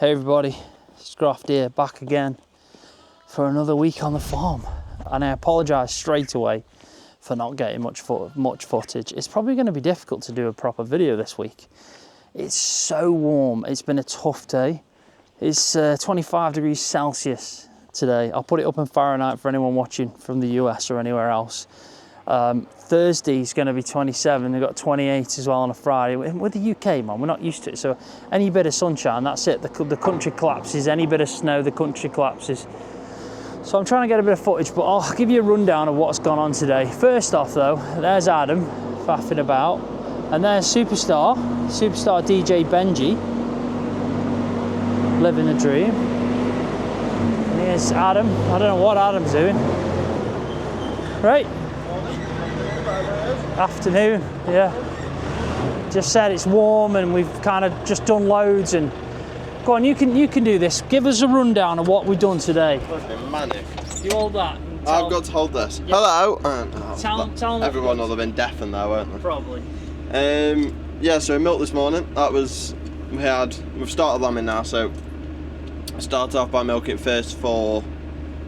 Hey everybody, Scroft here, back again for another week on the farm. And I apologise straight away for not getting much footage. It's probably going to be difficult to do a proper video this week. It's so warm, it's been a tough day. It's 25 degrees Celsius today. I'll put it up in Fahrenheit for anyone watching from the US or anywhere else. Thursday's going to be 27, they've got 28 as well on a Friday. With the UK, man, we're not used to it. So any bit of sunshine, that's it. The country collapses. Any bit of snow, the country collapses. So I'm trying to get a bit of footage, but I'll give you a rundown of what's gone on today. First off though, there's Adam faffing about. And there's superstar DJ Benji, living the dream. And here's Adam. I don't know what Adam's doing. Right? Afternoon, yeah. Just said it's warm and we've kind of just done loads. And go on, you can do this. Give us a rundown of what we've done today. Manic. You hold that. I've got to hold this. Yep. Hello. Tell them everyone will have been deafened there, won't they? Probably. Yeah. So we milked this morning. We've started lambing now. So I started off by milking first 4,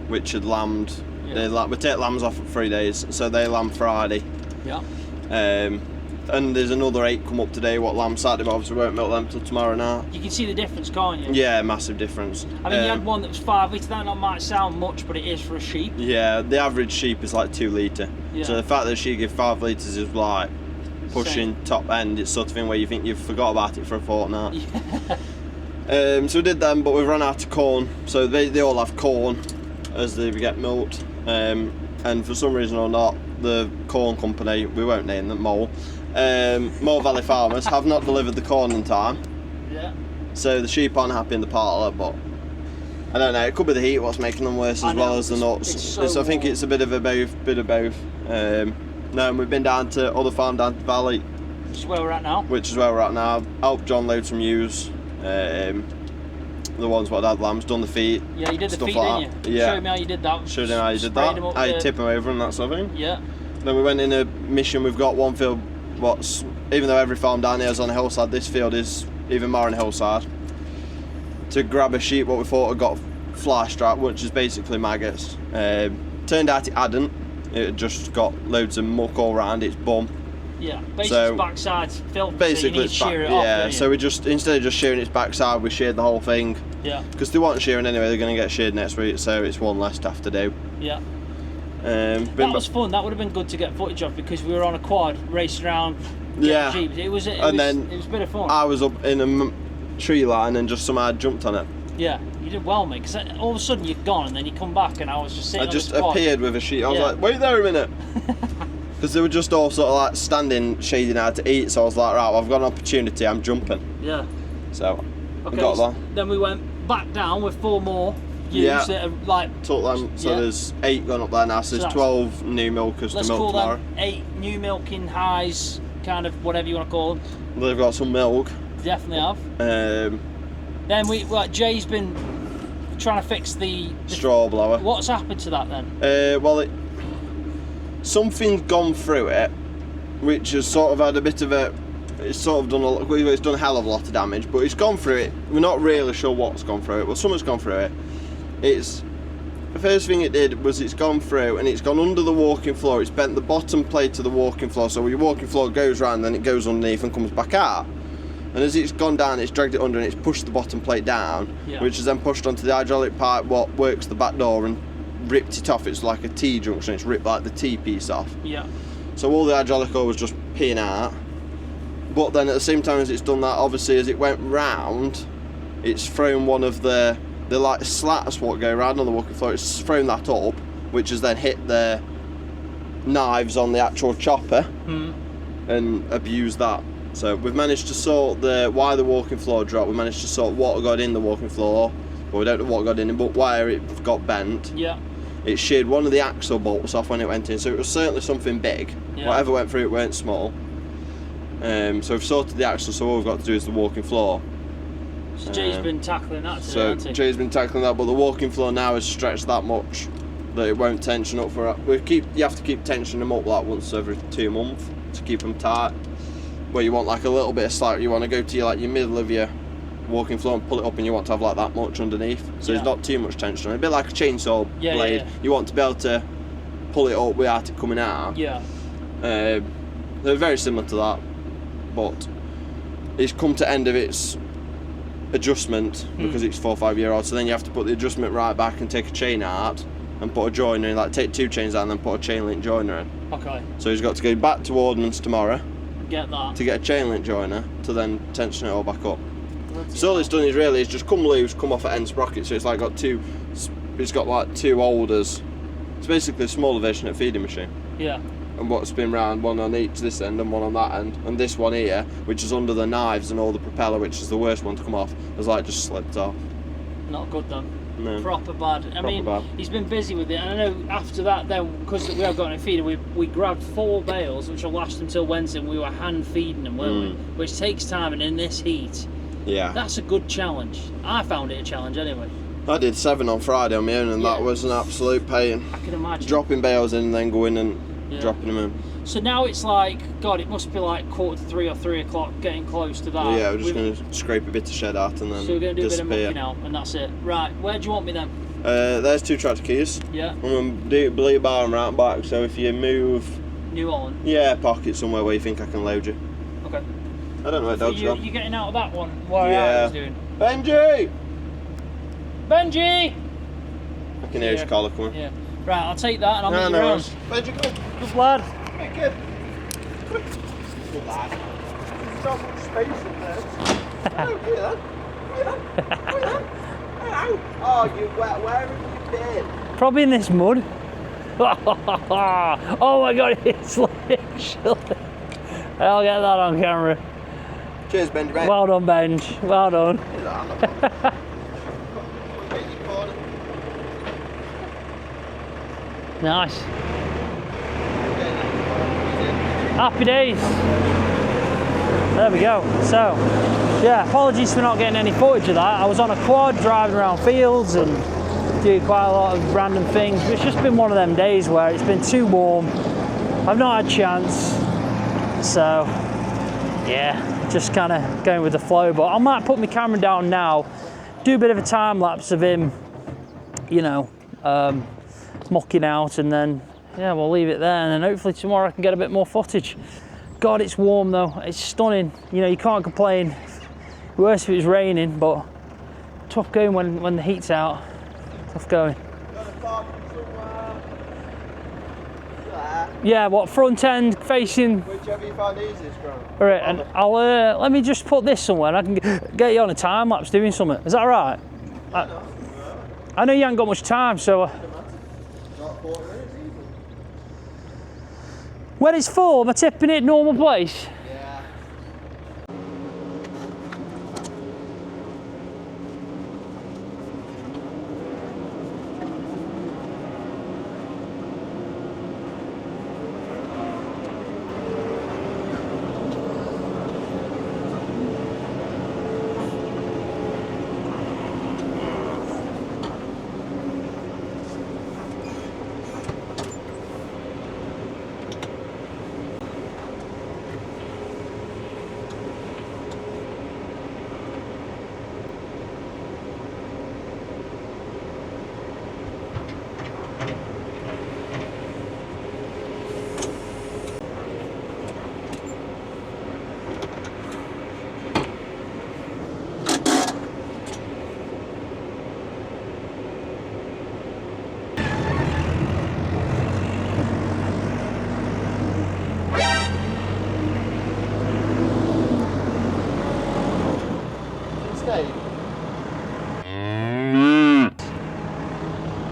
which had lambed. Yeah. We take lambs off for 3 days, so they lamb Friday. Yeah. And there's another 8 come up today, what lamb Saturday, but obviously we won't milk them till tomorrow night. You can see the difference, can't you? Yeah, massive difference. I mean, you had one that was 5 litre, that might sound much, but it is for a sheep. Yeah, the average sheep is like 2 litre. Yeah. So the fact that she gives 5 litres is like pushing top end. It's sort of thing where you think you've forgot about it for a fortnight. Yeah. So we did them, but we've run out of corn. So they all have corn as they get milked. And for some reason or not, the corn company, we won't name them, Mole Valley Farmers, have not delivered the corn in time. Yeah. So the sheep aren't happy in the parlour, but I don't know, it could be the heat what's making them worse as well as the nuts. So I think it's a bit of both. No, we've been down to other farm down the valley. Which is where we're at now. Helped John load some ewes. The ones what had lambs, done the feet. Yeah, you did the feet, like didn't you? Yeah. Showed me how you did that. Showed him how you did that. How you tip them over and that sort of thing. Yeah. Then we went in a mission. We've got one field. Even though every farm down here is on a hillside, this field is even more on a hillside. To grab a sheep, what we thought had got fly strap, which is basically maggots. Turned out it hadn't. It had just got loads of muck all around its bum. Yeah, basically its backside's filthy, basically so you need to shear it off. Yeah, so we just, instead of just shearing its backside, we sheared the whole thing. Yeah. Because they weren't shearing anyway, they're going to get sheared next week, so it's one less to have to do. Yeah. That was fun. That would have been good to get footage of because we were on a quad racing around. Yeah. Sheep. It was a bit of fun. I was up in a tree line and just somehow jumped on it. Yeah, you did well, mate. Because all of a sudden you're gone and then you come back and I was just sitting. I just appeared with a sheep. I was like, wait there a minute. Because they were just all sort of like standing, shading out to eat. So I was like, right, well, I've got an opportunity. I'm jumping. Yeah. So okay, got that. Then we went back down with 4 more. Yeah. That are like took them. So there's 8 going up there now. So there's 12 new milkers to milk tomorrow. Let's call them 8 new milking highs, kind of whatever you want to call them. They've got some milk. Definitely have. Then Jay's been trying to fix the straw blower. What's happened to that then? Well, something's gone through it, which has sort of had a bit of a. It's done a hell of a lot of damage, but it's gone through it. We're not really sure what's gone through it, but something's gone through it. The first thing it did was it's gone through and it's gone under the walking floor. It's bent the bottom plate of the walking floor, so your walking floor goes round, then it goes underneath and comes back out. And as it's gone down, it's dragged it under and it's pushed the bottom plate down, which is then pushed onto the hydraulic pipe, what works the back door, and ripped it off. It's like a T-junction. It's ripped like the T-piece off. Yeah. So all the hydraulic oil was just peeing out. But then at the same time as it's done that, obviously as it went round, it's thrown one of the like slats what go around on the walking floor. It's thrown that up, which has then hit the knives on the actual chopper and abused that. So we've managed to sort why the walking floor dropped. We managed to sort what got in the walking floor. Well, we don't know what got in it, but where it got bent. Yeah. It sheared one of the axle bolts off when it went in, so it was certainly something big. Yeah. Whatever went through it weren't small. So we've sorted the axle, so all we've got to do is the walking floor. So Jay's been tackling that today, hasn't he? Jay's been tackling that, but the walking floor now is stretched that much that it won't tension up for it. You have to keep tensioning them up like once every 2 months to keep them tight. Where you want like a little bit of slack, you want to go to your middle of your walking floor and pull it up, and you want to have like that much underneath, so there's not too much tension on it. A bit like a chainsaw blade. You want to be able to pull it up without it coming out. Yeah. They're very similar to that, but it's come to end of its adjustment because it's 4 or 5 year old. So then you have to put the adjustment right back and take a chain out and put a joiner in, like take 2 chains out and then put a chain link joiner in. Okay. So he's got to go back to Ordnance tomorrow. Get that. To get a chain link joiner to then tension it all back up. So all it's done is really just come loose, come off at end sprocket. So it's like got 2. It's got like 2 holders. It's basically a smaller version of a feeding machine. Yeah. And what's been round, one on each this end and one on that end, and this one here, which is under the knives and all the propeller, which is the worst one to come off, has like just slipped off. Not good then. No. Proper bad. I mean, bad. He's been busy with it, and I know after that then, because we have got any feeder, we grabbed 4 bales, which will last until Wednesday, and we were hand feeding them, weren't we? Which takes time, and in this heat, that's a good challenge. I found it a challenge anyway. I did 7 on Friday on my own, and that was an absolute pain. I can imagine. Dropping bales in and then going and dropping them in. So now it's like, God, it must be like 2:45 or 3 o'clock, getting close to that. Yeah, we're just going to scrape a bit of shed out and then so we're going to do disappear. a bit of mucking out, and that's it. Right, where do you want me then? There's 2 tractor keys. Yeah. I'm going to do blue bar and right back, so if you move... New Holland? Yeah, pocket somewhere where you think I can load you. Okay. I don't know where dog's gone. You getting out of that one? What I was doing? Benji! Benji! I can hear his collar coming. Yeah. Right, I'll take that and I'll meet you around. Benji, come on. Good lad. Hey, kid. Quick. Good lad. There's so much space in there. Oh, look at that. Hello. Oh, you where have you been? Probably in this mud. Oh my God, it's literally... I'll get that on camera. Cheers, Benji, mate. Well done, Benj. Well done. Nice. Happy days. There we go. So, yeah, apologies for not getting any footage of that. I was on a quad driving around fields and doing quite a lot of random things. It's just been one of them days where it's been too warm. I've not had a chance. So, yeah, just kind of going with the flow. But I might put my camera down now, do a bit of a time lapse of him, you know, mucking out, and then yeah, we'll leave it there, and then hopefully tomorrow I can get a bit more footage. God, it's warm though, it's stunning. You know, you can't complain. Worse if it was raining, but tough going when the heat's out. Tough going. Yeah, what, front end facing? Whichever you find easiest, bro. All right, and I'll let me just put this somewhere, and I can get you on a time lapse doing something. Is that all right? I know you haven't got much time, so. When it's full, am I tipping it normal place? Yeah.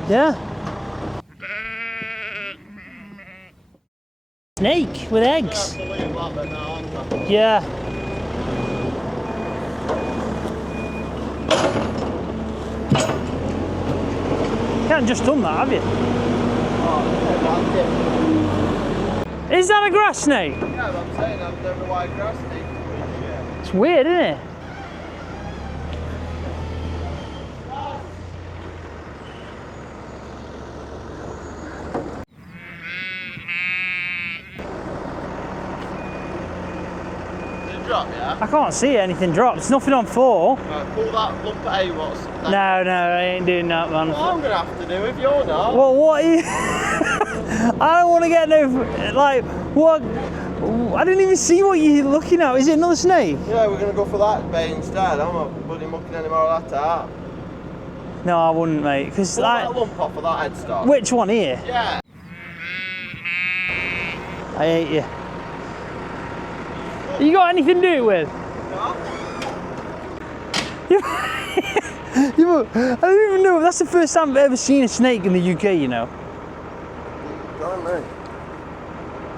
Yeah. Snake with eggs. Yeah. You haven't just done that, have you? Is that a grass snake? Yeah, but I'm saying I've never white grass snake. It's weird, isn't it? Drop, yeah? I can't see anything drop. There's nothing on 4. Right, pull that lump of hay, what's... No, I ain't doing that, man. Well, I'm going to have to do if you're not. Well, what are you... I don't want to get no... Like, what... I didn't even see what you're looking at. Is it another snake? Yeah, we're going to go for that bait instead. I'm not bloody mucking any more of that out. No, I wouldn't, mate. Because Pull like... that lump off of that headstock. Which one here? Yeah. I hate you. You got anything to do it with? No? I don't even know. That's the first time I've ever seen a snake in the UK, you know. Don't me.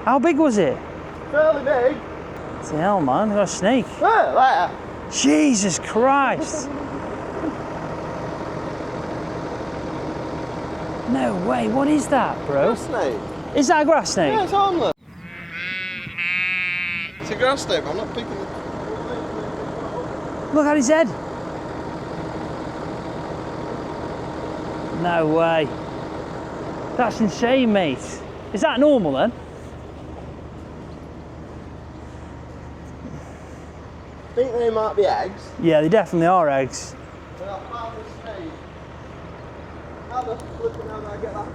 How big was it? Fairly big. What the hell, man? I got a snake. Like that. Jesus Christ. No way. What is that, bro? Grass snake. Is that a grass snake? Yeah, it's harmless. It's a grass snake, but I'm not picking it. Look at his head. No way. That's insane, mate. Is that normal then? I think they might be eggs. Yeah, they definitely are eggs. But I found a snake. How the flipping hell did I get that off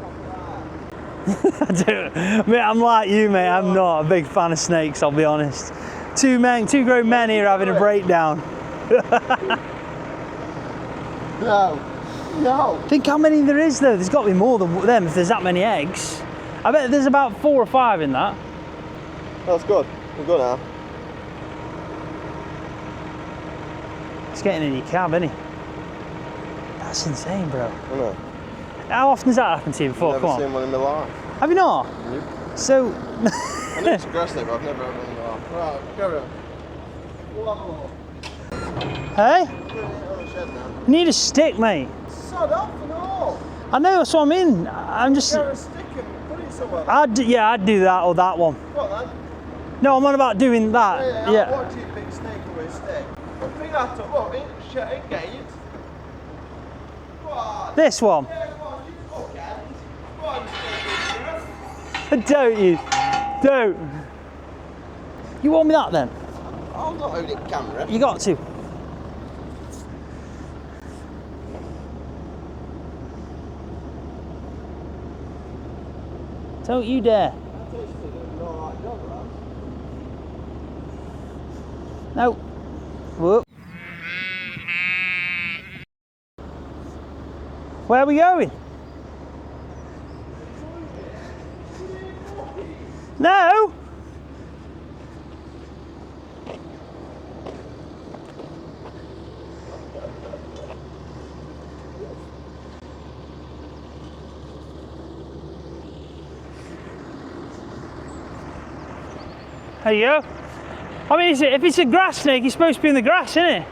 the eye? Mate, I'm like you, mate. I'm not a big fan of snakes, I'll be honest. Two grown men here having a breakdown. No. Think how many there is though. There's got to be more than them if there's that many eggs. I bet there's about 4 or 5 in that. That's good. We're good now. He's getting in your cab, isn't he? That's insane, bro. I know. How often has that happened to you before? I've Come never on. seen one in my life. Have you not? Nope. So. I know it's a grass snake, but I've never had one in my life. Right, carry on. Whoa. Hey? Put it on the shed now. You need a stick, mate. Sod off and all. I know, that's what I mean. I'm just. Get a stick and put it somewhere. I'd do that or that one. What then? No, I'm on about doing that. I'll watch you big snake with a stick. But pick that up, look, engage. Go on. This one. Yeah, go on, you fuckhead. Go on, snake. Don't you? Don't. You want me that then? I'm not holding camera. You got to. Don't you dare. No. Whoop. Where are we going? No. There you go. I mean, if it's a grass snake, he's supposed to be in the grass, isn't it?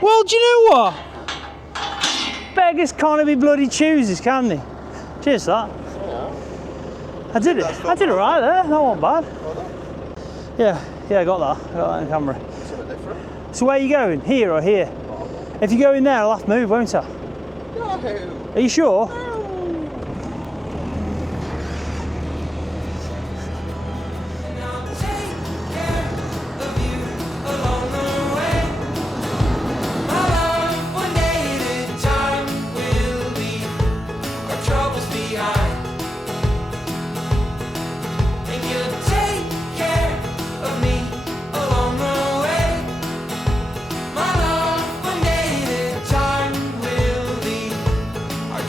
Well, do you know what? Beggars can't be bloody choosers, can they? Cheers, that. I did it. I did it right there. That wasn't bad. Yeah, I got that. I got that on camera. Something different. So where are you going? Here or here? If you go in there, I'll have to move, won't I? No. Are you sure?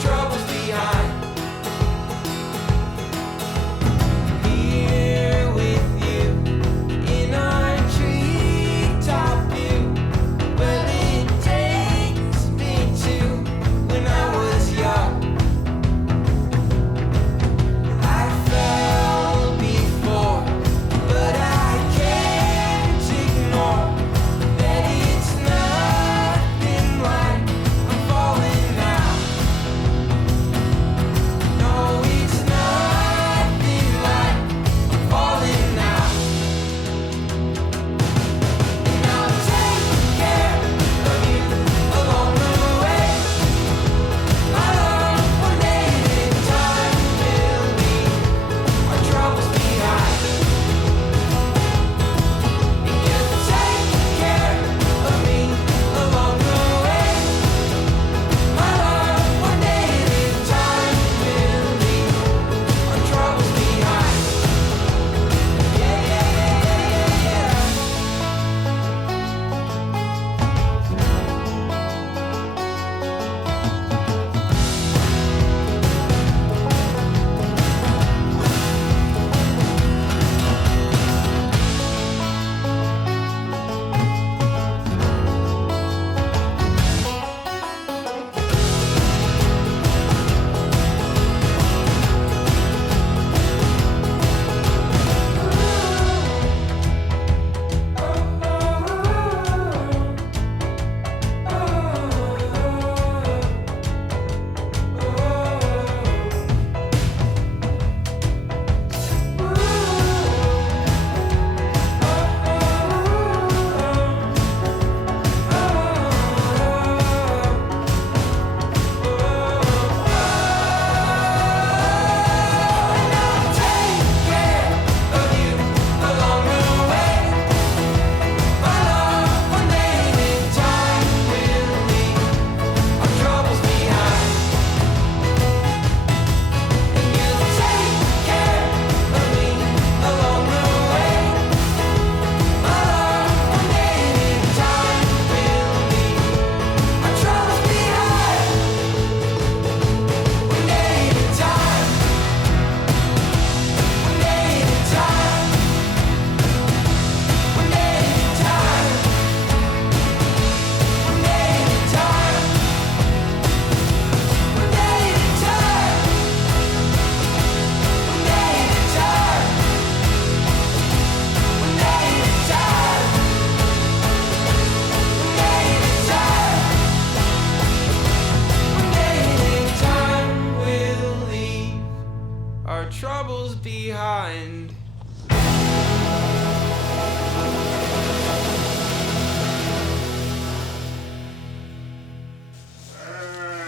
Troubles be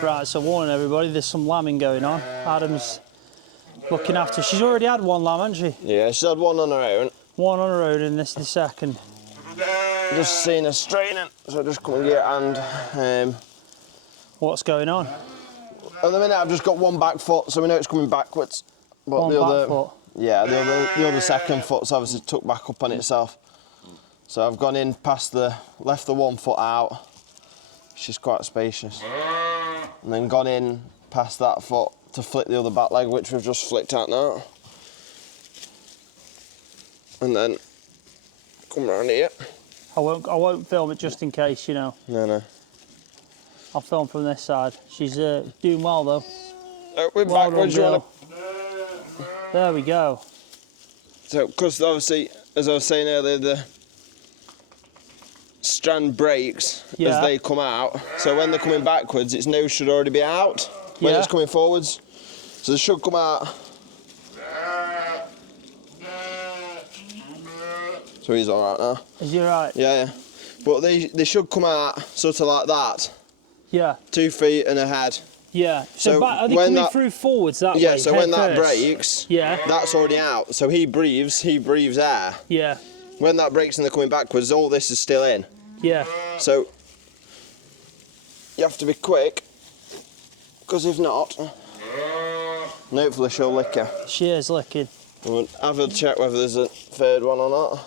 Right, so warning everybody, there's some lambing going on. Adam's looking after. She's already had one lamb, hasn't she? Yeah, she's had one on her own. One on her own, and this is the second. Just seeing her straining, so just come and get her hand. What's going on? At the minute, I've just got one back foot, so we know it's coming backwards. But One the back other, foot? yeah, the other second foot's obviously tucked back up on itself. So I've gone in past left the 1 foot out. She's quite spacious. And then gone in past that foot to flick the other back leg, which we've just flicked out now. And then come round here. I won't film it just in case, you know. No. I'll film from this side. She's doing well though. We're Well backwards, done, you wanna... There we go. So, because obviously, as I was saying earlier, the strand breaks as they come out. So when they're coming backwards, its nose should already be out when it's coming forwards. So they should come out. So he's all right now. Is he right? Yeah. But they should come out sort of like that. Yeah. 2 feet and a head. Yeah. So are they when coming through forwards that way? Yeah, so when that first? breaks, yeah, that's already out. So he breathes air. Yeah. When that breaks and they're coming backwards, all this is still in. Yeah. So you have to be quick, because if not, and hopefully she'll lick her. She is licking. We'll have a check whether there's a third one or not,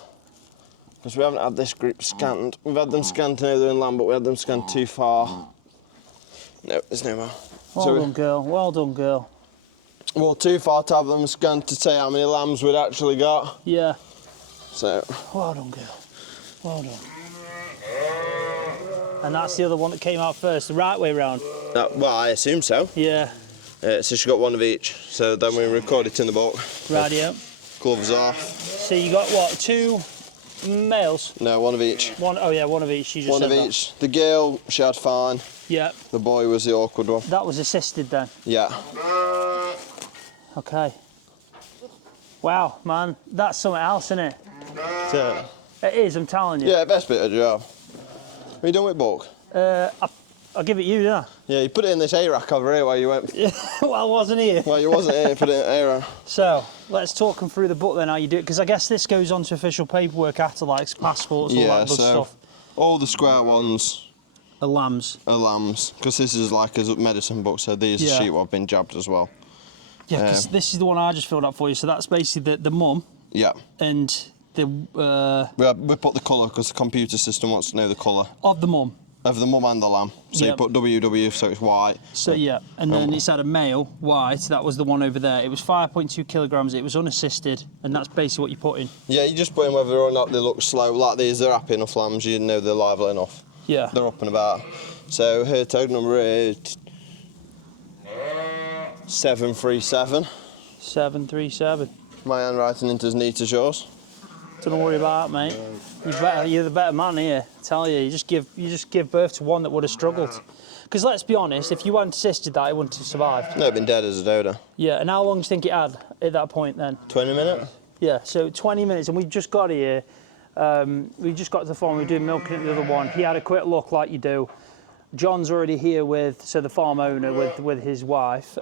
because we haven't had this group scanned. We've had them scanned to know they're in land, but we had them scanned too far. No, there's no more. Well done, girl. Well done, girl. Well, too far to have them scanned to say how many lambs we'd actually got. Yeah. So. Well done, girl. Well done. And that's the other one that came out first, the right way round. Well, I assume so. Yeah. So she got one of each. So then we record it in the book. Radio. Gloves off. So you got what? 2 males? No, one of each. One. Oh yeah, one of each. You just One said of that. each. The girl, she had fine. Yeah. The boy was the awkward one. That was assisted then. Yeah. Okay. Wow, man, that's something else, isn't it? So, It is, I'm telling you. yeah, best bit of the job. What are you doing with book? I'll give it you, didn't I? Yeah, you put it in this A-rack over here while you went. Well, I wasn't here. Well, you wasn't here, you put it in A-rack. So, let's talk them through the book then, how you do it, because I guess this goes on to official paperwork after, like passports, all that good stuff. All the square ones The lambs. are lambs, because this is like a medicine book, so these are sheep have been jabbed as well. Yeah, because this is the one I just filled up for you, so that's basically the mum. Yeah. And the... We put the colour, because the computer system wants to know the colour. Of the mum. Of the mum and the lamb. So you put WW, so it's white. So yeah, and then it's had a male, white, that was the one over there. It was 5.2 kilograms, it was unassisted, and that's basically what you put in. Yeah, you just put in whether or not they look slow. Like these, they're happy enough lambs, you know they're lively enough. Yeah. They're up and about. So her tag number is 737. 737. My handwriting isn't as neat as yours. Don't worry about that, mate. You're the better man here. I tell you, you just give birth to one that would have struggled. Because let's be honest, if you hadn't assisted that, it wouldn't have survived. No, it'd been dead as a dodo. Yeah, and how long do you think it had at that point then? 20 minutes. Yeah, so 20 minutes, and we've just got here. We just got to the farm. We were doing milking at the other one. He had a quick look, like you do. John's already here with the farm owner with his wife.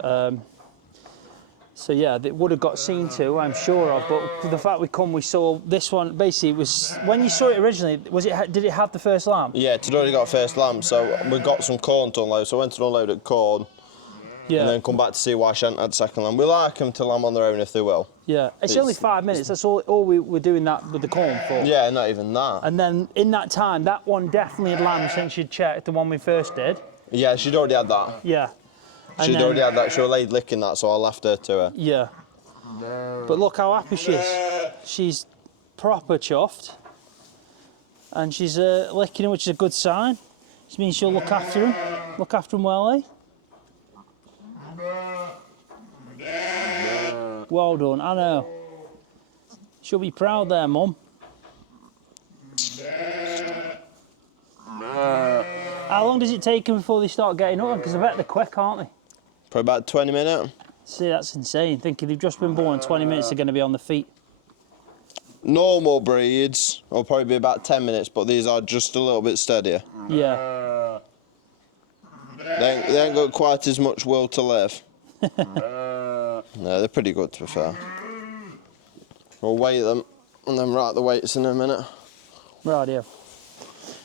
So yeah, it would have got seen to, I'm sure of. But the fact we saw this one. Basically, it was when you saw it originally. Did it have the first lamb? Yeah, it's already got first lamb. So we got some corn to unload. So I went to unload at corn. Yeah. And then come back to see why she hadn't had second lamb. We like them to lamb on their own if they will. Yeah, it's only 5 minutes. That's all we were doing that with the corn for. Yeah, not even that. And then in that time, that one definitely had lamb since you'd checked the one we first did. Yeah, she'd already had that. Yeah. She'd already had that. She was laid licking that, so I left her to her. Yeah. But look how happy she is. She's proper chuffed. And she's licking him, which is a good sign. Which means she'll look after him. Look after him well, eh? Well done, I know. She'll be proud there, Mum. How long does it take them before they start getting up? Because I bet they're quick, aren't they? Probably about 20 minutes. See, that's insane. Thinking they've just been born in 20 minutes, they're going to be on the feet. Normal breeds will probably be about 10 minutes, but these are just a little bit steadier. Yeah. They ain't got quite as much will to live. No, they're pretty good to be fair. We'll weigh them and then write the weights in a minute. Right, yeah.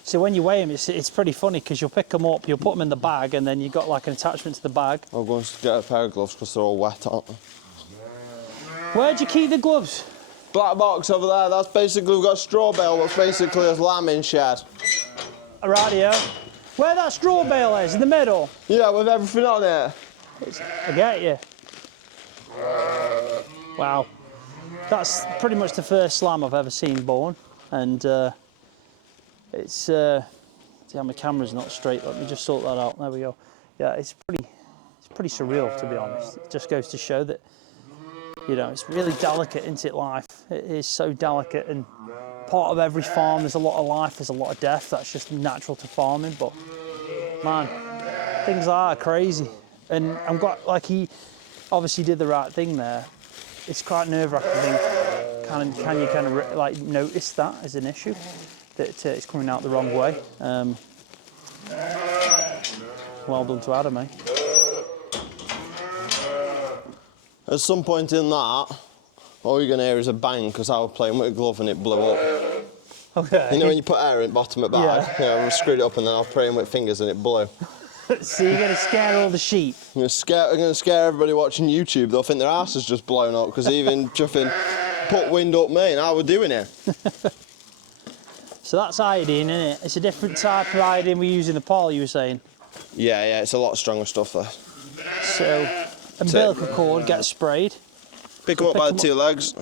So when you weigh them, it's pretty funny because you'll pick them up, you'll put them in the bag, and then you've got like an attachment to the bag. I'll go and get a pair of gloves because they're all wet, aren't they? Where'd you keep the gloves? Black box over there, that's basically, we've got a straw bale, that's basically a lambing shed. Right, yeah. Where that straw bale is, in the middle? Yeah, with everything on it. I get you. Wow. That's pretty much the first lamb I've ever seen born, and it's damn, my camera's not straight. Let me just sort that out. There we go. Yeah, it's pretty surreal, to be honest. It just goes to show that, you know, it's really delicate, isn't it? Life, it is so delicate, and part of every farm, there's a lot of life, there's a lot of death. That's just natural to farming. But man, things are crazy, and I'm glad, like, he obviously did the right thing there. It's quite nerve-wracking, I think. Can you kind of like notice that as an issue, that it's coming out the wrong way? Well done to Adam, eh? At some point in that, all you're going to hear is a bang because I was playing with a glove and it blew up. Okay. You know when you put air in the bottom of the bag? Yeah, I screwed it up and then I was playing with fingers and it blew. So you're going to scare all the sheep? I'm going to scare everybody watching YouTube. They'll think their ass has just blown up because even chuffing put wind up me and I was doing it. So that's iodine, isn't it? It's a different type of iodine we use in the parlour, you were saying? Yeah, it's a lot stronger stuff there. So, umbilical cord gets sprayed. Pick them up by the two legs.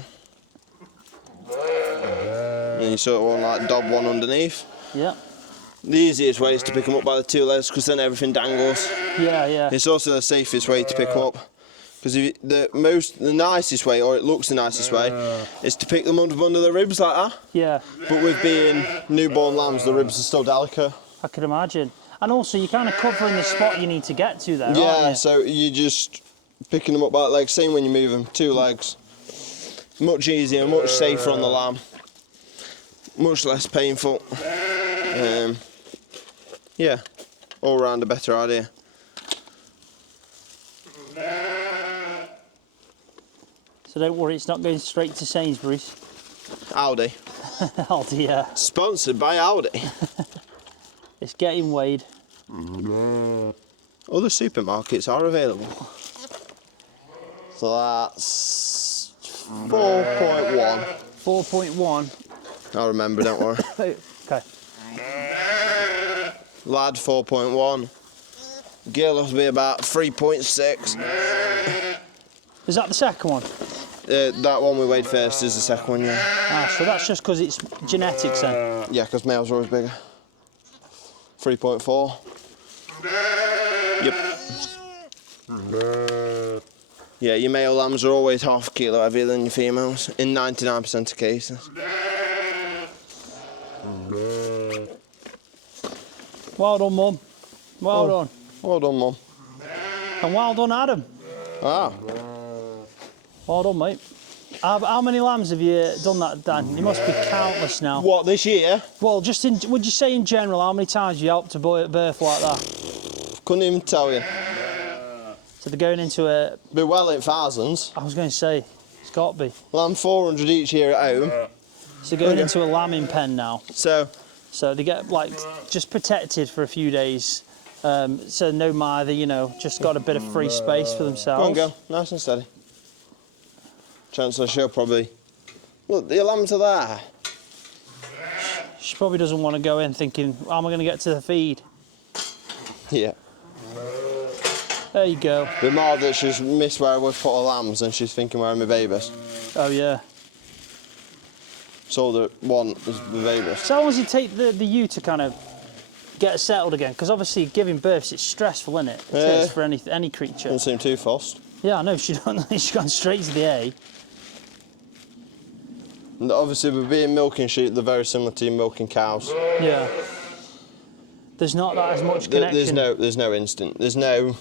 And you sort of want like dob one underneath. Yeah. The easiest way is to pick them up by the two legs because then everything dangles. Yeah. It's also the safest way to pick them up. Because the nicest way, or it looks the nicest way, is to pick them up under the ribs like that. Yeah. But with being newborn lambs, the ribs are still delicate. I can imagine. And also, you're kind of covering the spot you need to get to there, aren't you? Yeah, so you're just picking them up by the legs, same when you move them, two legs. Much easier, much safer on the lamb. Much less painful. Yeah, all round a better idea. So don't worry, it's not going straight to Sainsbury's. Aldi. Aldi, yeah. Sponsored by Aldi. It's getting weighed. Other supermarkets are available. So that's 4.1. 4.1. I'll remember, don't worry. Okay. Lad 4.1. Gill will be about 3.6. Is that the second one? That one we weighed first is the second one, yeah. Ah, so that's just because it's genetics then? Yeah, because males are always bigger. 3.4. Yep. Yeah, your male lambs are always half a kilo heavier than your females, in 99% of cases. Well done, Mum. Well done. Well done, Mum. And well done, Adam. Ah. Well done, mate. How many lambs have you done that, Dan? You must be countless now. What, this year? Well, just would you say in general, how many times have you helped to birth like that? Couldn't even tell you. So they're going into a... Be well in thousands. I was going to say, it's got to be. Lamb 400 each year at home. So going into a lambing pen now. So they get, like, just protected for a few days. So no mither, you know, just got a bit of free space for themselves. Go on, girl. Nice and steady. Chancellor, she'll probably... Look, the lambs are there. She probably doesn't want to go in thinking, how am I going to get to the feed? Yeah. There you go. The more that she's missed where we've put her lambs and she's thinking where are my babies. Oh, yeah. So the one is the babies. So how long does it take the ewe to kind of get settled again? Because obviously giving birth, it's stressful, isn't it? It is for any creature. Doesn't seem too fast. Yeah, I know, she's gone straight to the A. And obviously with being milking sheep, they're very similar to milking cows. Yeah. There's not that as much connection. There's no instant. There's no.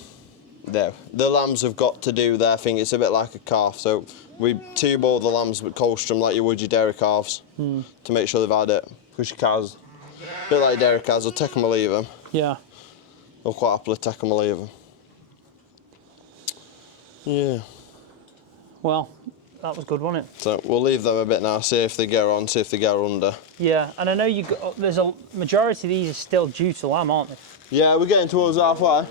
The lambs have got to do their thing. It's a bit like a calf. So we tube all the lambs with colostrum like you would your dairy calves to make sure they've had it. Because your cows, a bit like dairy cows, will take them or leave them. Yeah. I'll quite happily take them or leave them. Yeah. Well, that was good, wasn't it? So we'll leave them a bit now, see if they go on, see if they go under. Yeah, and I know there's a majority of these are still due to lamb, aren't they? Yeah, we're getting towards halfway.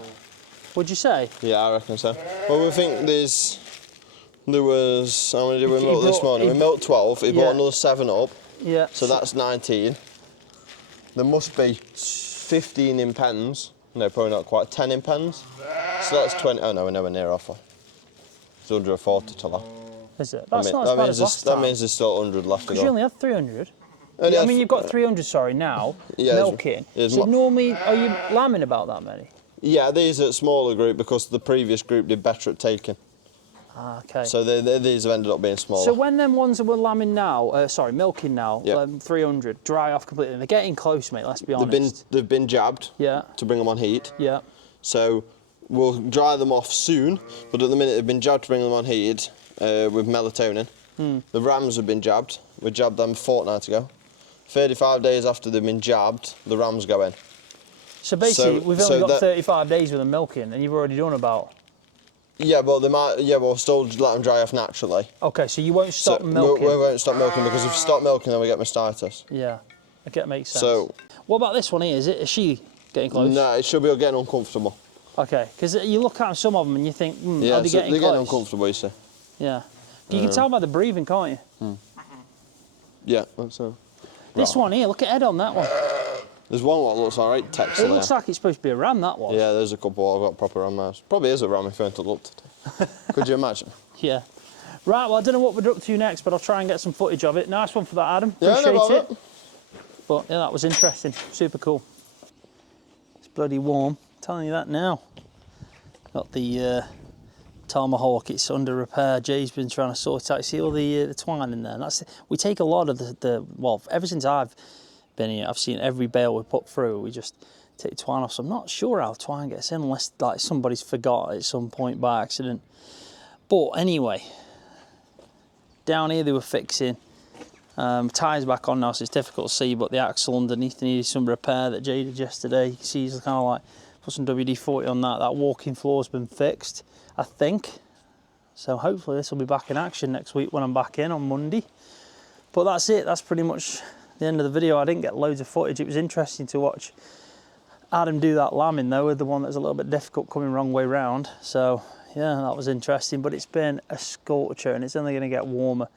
Would you say? Yeah, I reckon so. Well, we think there was, how many did we milk this morning? We milked 12, he brought another 7 up. Yeah. So that's 19. There must be 15 in pens. No, probably not quite. 10 in pens. So that's 20. Oh no, we're nowhere near offer. It's 140 to that. Is it? That's not as bad as last time. That means there's still 100 left to go. Because you only had 300. I mean, you've got 300, sorry, now, milking. So normally, are you lambing about that many? Yeah, these are a smaller group because the previous group did better at taking. Ah, okay. So these have ended up being smaller. So when them ones that were lambing now, milking now, 300, dry off completely, they're getting close, mate, let's be honest. They've been jabbed to bring them on heat. Yeah. So we'll dry them off soon, but at the minute they've been jabbed to bring them on heat with melatonin. The rams have been jabbed. We jabbed them a fortnight ago. 35 days after they've been jabbed, the rams go in. So basically, we've only got 35 days with them milking, and you've already done about... Yeah, but they might. Yeah, we'll still let them dry off naturally. Okay, so you won't stop milking. We won't stop milking because if you stop milking, then we get mastitis. Yeah, okay, makes sense. So, what about this one here? Is she getting close? No, it should be getting uncomfortable. Okay, because you look at some of them and you think, yeah, are they getting they're close? getting uncomfortable, you see. Yeah, you can tell by the breathing, can't you? Yeah, that's so. This one here, look at head on that one. There's one that looks alright, Texas. It looks like it's supposed to be a ram, that one. Yeah, there's a couple I've got proper ram there. Probably is a ram if you went to look today. Could you imagine? Yeah. Right, well, I don't know what we're up to next, but I'll try and get some footage of it. Nice one for that, Adam. Yeah, appreciate it. But yeah, that was interesting. Super cool. It's bloody warm. I'm telling you that now. Got the tomahawk, it's under repair. Jay's been trying to sort it out. See all the twine in there? And we take a lot of well, ever since I've been here, I've seen every bale we put through, we just take twine off. So I'm not sure how twine gets in unless like somebody's forgot at some point by accident. But anyway, down here they were fixing. Tyres back on now, so it's difficult to see, but the axle underneath needed some repair that Jay did yesterday. You see he's kind of like put some WD-40 on that. That walking floor's been fixed, I think. So hopefully this will be back in action next week when I'm back in on Monday. But that's it, that's pretty much the end of the video. I didn't get loads of footage. It was interesting to watch Adam do that lambing though, with the one that's a little bit difficult coming wrong way round. So yeah, that was interesting, but it's been a scorcher and it's only going to get warmer.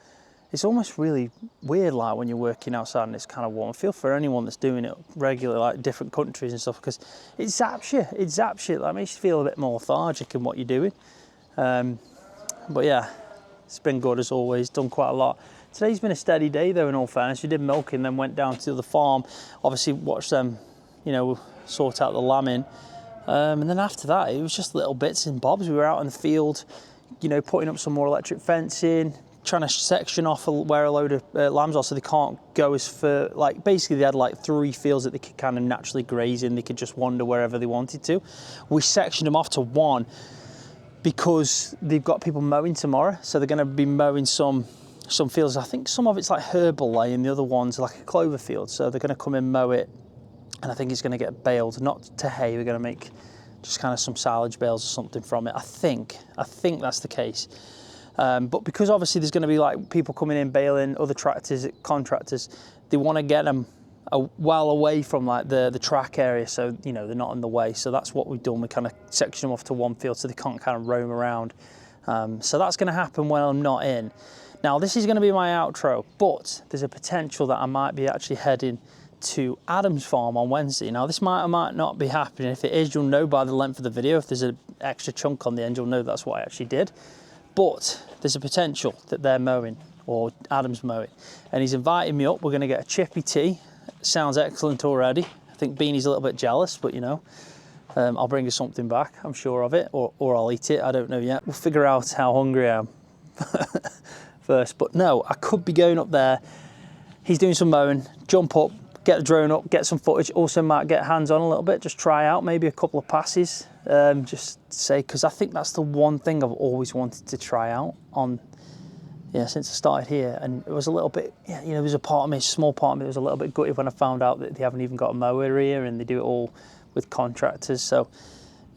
It's almost really weird, like when you're working outside and it's kind of warm. I feel for anyone that's doing it regularly, like different countries and stuff, because it zaps you. It zaps you. That makes you feel a bit more lethargic in what you're doing. But yeah, it's been good as always. Done quite a lot. Today's been a steady day though, in all fairness. We did milking, then went down to the farm. Obviously watched them, you know, sort out the lambing. And then after that, it was just little bits and bobs. We were out in the field, you know, putting up some more electric fencing, trying to section off where a load of lambs are so they can't go as far. Like basically they had like 3 fields that they could kind of naturally graze in. They could just wander wherever they wanted to. We sectioned them off to 1 because they've got people mowing tomorrow. So they're going to be mowing some fields. I think some of it's like herbal lay and the other one's like a clover field. So they're going to come and mow it. And I think it's going to get baled, not to hay. We're going to make just kind of some silage bales or something from it. I think that's the case. But because obviously there's going to be like people coming in baling, other tractors, contractors, they want to get them well away from like the track area, so you know they're not in the way. So that's what we've done. We kind of section them off to 1 field so they can't kind of roam around. So that's going to happen when I'm not in. Now this is going to be my outro, but there's a potential that I might be actually heading to Adam's farm on Wednesday. Now this might or might not be happening. If it is, you'll know by the length of the video. If there's an extra chunk on the end, you'll know that's what I actually did. But there's a potential that they're mowing, or Adam's mowing, and he's invited me up. We're going to get a chippy tea. Sounds excellent already. I think Beanie's a little bit jealous, but you know, I'll bring her something back, I'm sure of it, or I'll eat it. I don't know yet. We'll figure out how hungry I am first. But no, I could be going up there. He's doing some mowing. Jump up, get the drone up, get some footage. Also might get hands on a little bit, just try out maybe a couple of passes. Just say, because I think that's the one thing I've always wanted to try out on, yeah, since I started here. And it was a little bit, you know, there was a part of me, a small part of me that was a little bit gutted when I found out that they haven't even got a mower here and they do it all with contractors. So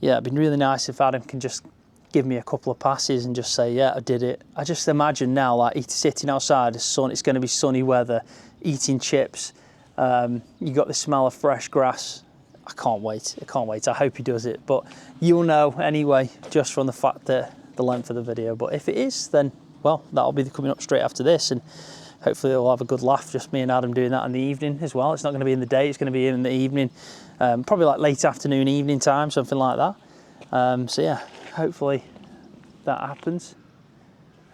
yeah, it'd be really nice if Adam can just give me a couple of passes and just say, yeah, I did it. I just imagine now, like, he's sitting outside, the sun, it's going to be sunny weather, eating chips. You got the smell of fresh grass. I can't wait. I can't wait. I hope he does it. But you'll know anyway, just from the fact that the length of the video. But if it is, then, well, that'll be coming up straight after this. And hopefully we'll have a good laugh, just me and Adam doing that in the evening as well. It's not going to be in the day, it's going to be in the evening. Probably like late afternoon, evening time, something like that. So yeah, hopefully that happens.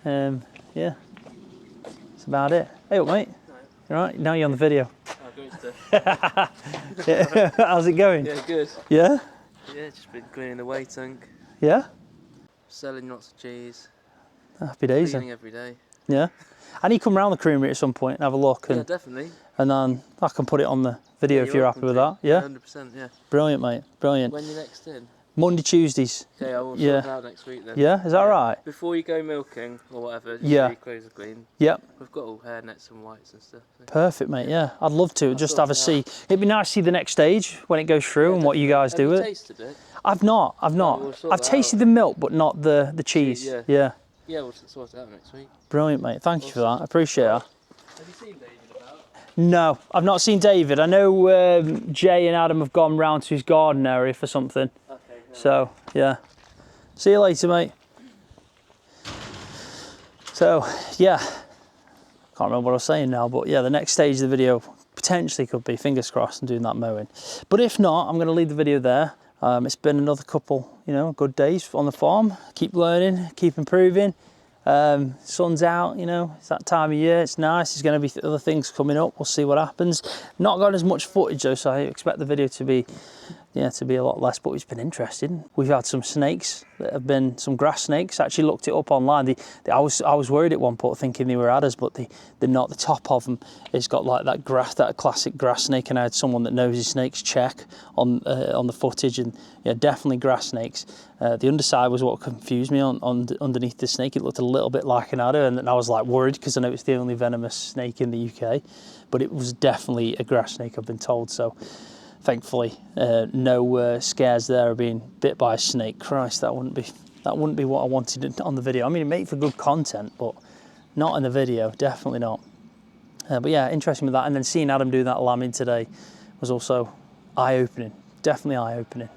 Yeah, that's about it. Hey up, mate. You all right? Now you're on the video. Yeah. How's it going? Yeah, good. Yeah? Yeah, just been cleaning the weigh tank, Yeah? selling lots of cheese, Happy days then. cleaning every day. Yeah? I need to come round the creamery at some point and have a look, Yeah, and definitely. then I can put it on the video if you're happy with that. Yeah? 100%, yeah. Brilliant, mate. Brilliant. When you next in? Monday, Tuesdays. Okay, I will Yeah. sort it out next week then. Yeah? Is that right? Before you go milking or whatever, just Yeah. so your clothes are clean. Yep. We've got all hair nets and whites and stuff. So. Perfect, mate. Yeah, I'd love to just have a sort see. It'd be nice to see the next stage when it goes through and what you guys do Have with you it. tasted it? I've not. we'll sort I've that tasted out. the milk, but not the cheese. yeah. Yeah. Yeah, we'll sort it out next week. Brilliant, mate. Thank you for that. I appreciate that. Have you seen David about? No, I've not seen David. I know Jay and Adam have gone round to his garden area for something. Okay. No. So, yeah. See you later, mate. So, yeah. Can't remember what I was saying now, but yeah, the next stage of the video potentially could be, fingers crossed, and doing that mowing. But if not, I'm going to leave the video there. It's been another couple, good days on the farm. Keep learning, keep improving. Sun's out, it's that time of year, it's nice. There's going to be other things coming up, we'll see what happens. Not got as much footage though, so I expect the video to be a lot less, but it's been interesting. We've had some snakes that have been some grass snakes. I actually looked it up online. I was worried at one point thinking they were adders, but they're not. The top of them, it's got like that classic grass snake, and I had someone that knows his snakes check on the footage, and yeah, definitely grass snakes. The underside was what confused me underneath the snake. It looked a little bit like an adder, and I was like worried because I know it's the only venomous snake in the UK, but it was definitely a grass snake, I've been told. So thankfully, no scares there of being bit by a snake. Christ, that wouldn't be what I wanted on the video. I mean, it made for good content, but not in the video, definitely not. But yeah, interesting with that. And then seeing Adam do that lambing today was also eye-opening, definitely eye-opening.